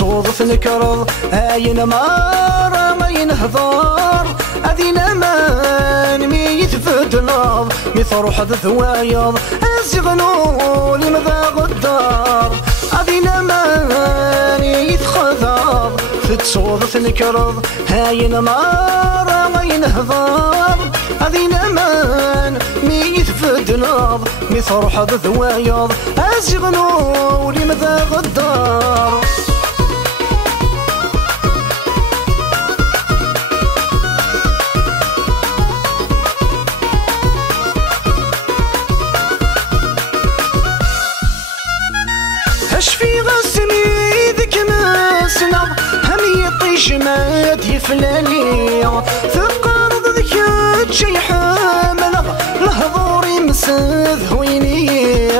تصوض نكرض أين مار أين هضار أذينا مان مي يتفد ناض مي تروح ذوايض أزغنو لمذا غدار أذينا مان يتخذر تصوض نكرض أين مار أين هضار أذينا مان مي يتفد ناض مي تروح ذوايض أزغنو لمذا غدار في غسمي ذك مسنا هم يطيش ماد يفلالي ثقارض ذك شي حامل لهضوري مسد هويني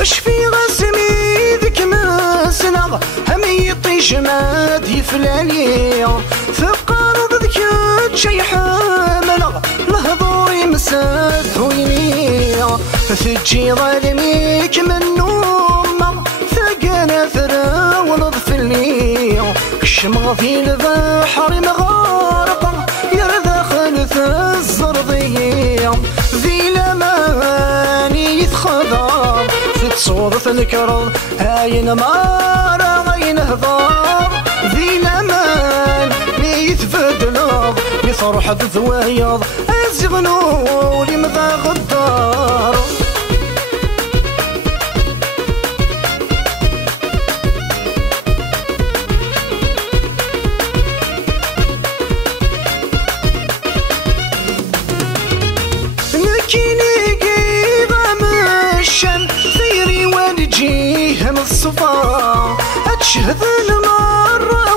اش في غسمي ذك مسنا هم يطيش ماد يفلالي ثقارض ذك شي حامل لهضوري مسد هويني تجي ظالميك منو أنا ثرى ونضفلني كشم في البحر مغارقة يرذخل في الزرضية ذي لماني يتخضر في تصوض الكرض هاين مارا غين هضار ذي لمان يتفدلض يفرح بذوايض أزغنو لمذا غدار من الصفا أتشهد المرة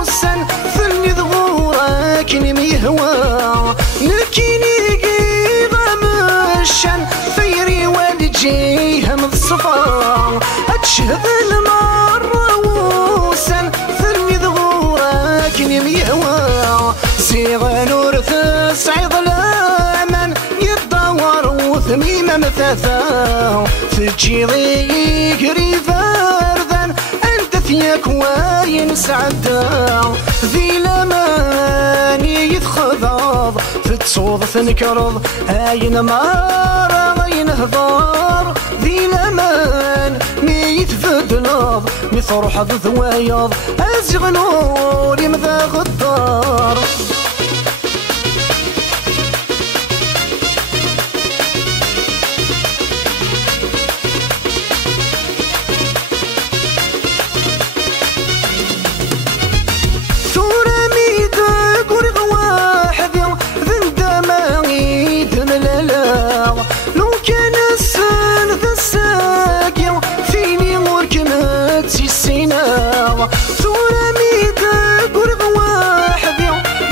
وسن ثني ظهورك نمي هوا نكيني قيغة مشان ثيري والجيه من الصفا أتشهد المرة وسن ثني ظهورك نمي هوا صيغ نور تسعي ظلاما يدور وثميم مثاثا تجي ضيق فردان أنت ثياك واين سعدا ذي لماني يتخذض تتصوض تنكرض أين مارا أين هضار ذي لمان مي يتفدلض مي تروح ذوايض أزغنو لمذا غدار لو كان السن ذا الساقي فيني مركنت السينا ثورة ميدا قرب واحد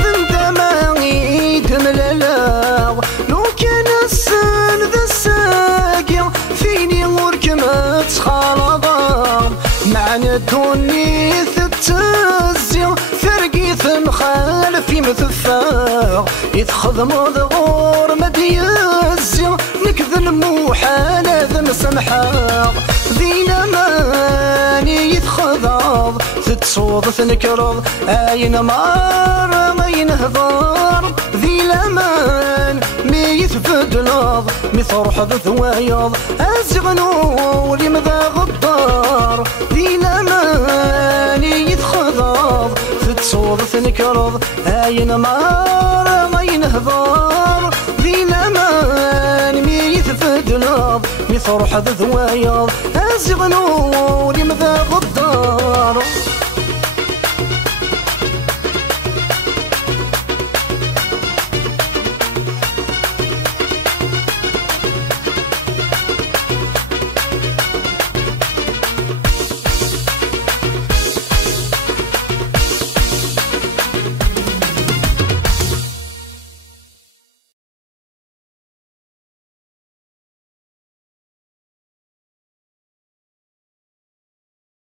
ذندماني دملالا لو كان السن ذا الساقي فيني مركنت خالضا معنى دوني ثبتزي فرقي ثم خالف يمثفا يتخذ مضغور مديزي نكذل موحال ذا مسمحا ذي لماني يتخذض تتصوض تنكرض أين مار أين هضار ذي لمان مي يتفدلض مي تروح بثوايض أزغنو لمذا غدار ذي لماني يتخذض تتصوض تنكرض أين مار أين هضار ذي لمان مي يتفدلض مي تروح بثوايض أزغنو